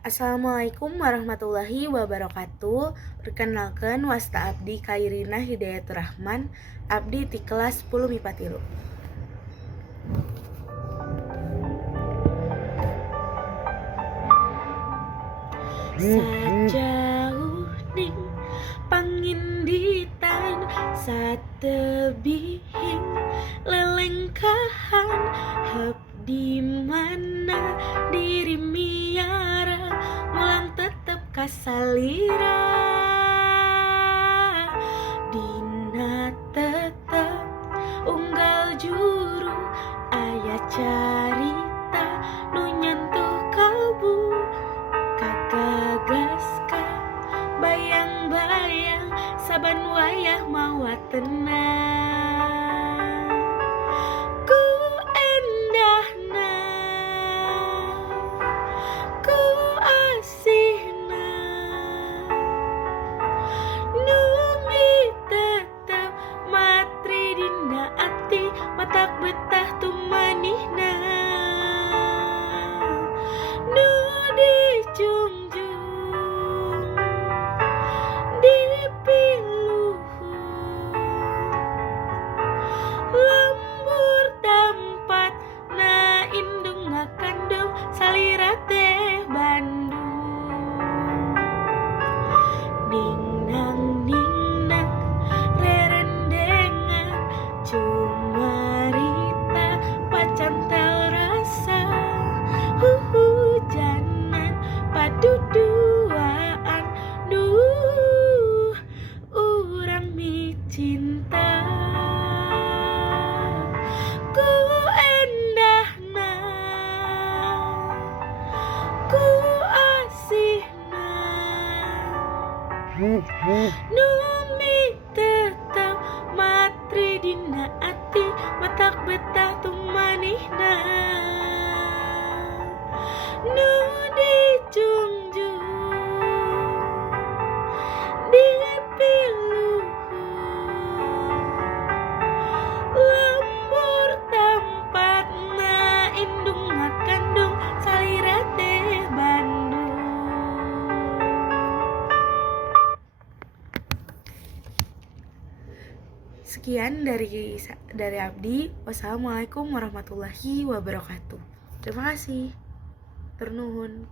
Assalamualaikum warahmatullahi wabarakatuh. Perkenalkan wasta abdi Kairina Hidayatur Rahman, abdi di kelas 10 MIPA 3. Sajauh ning panginditan satebihing lelengkahan heb di mana diri miara mulang tetep kasalira dina tetep unggal juru aya carita nu nyentuh kalbu kagagas bayang-bayang saban wayah mawa tenang ku endahna ku asihna numi tetep matri dina ati matak betah tumanihna nu dijunjung dipiluhur lembur tempat na indung ngakandung salira teh Bandung ningnang rerendengan cumarita pacantel rasa hujanan paduduaan duh urang mi cinta ku endahna ku asihna numi tetep matri dina ati matak betah tumanihna nu dijunjung dipiluhur lembur tempatna indung ngakandung salira teh Bandung. Sekian dari Abdi. Wassalamualaikum warahmatullahi wabarakatuh. Terima kasih. Turnuhun.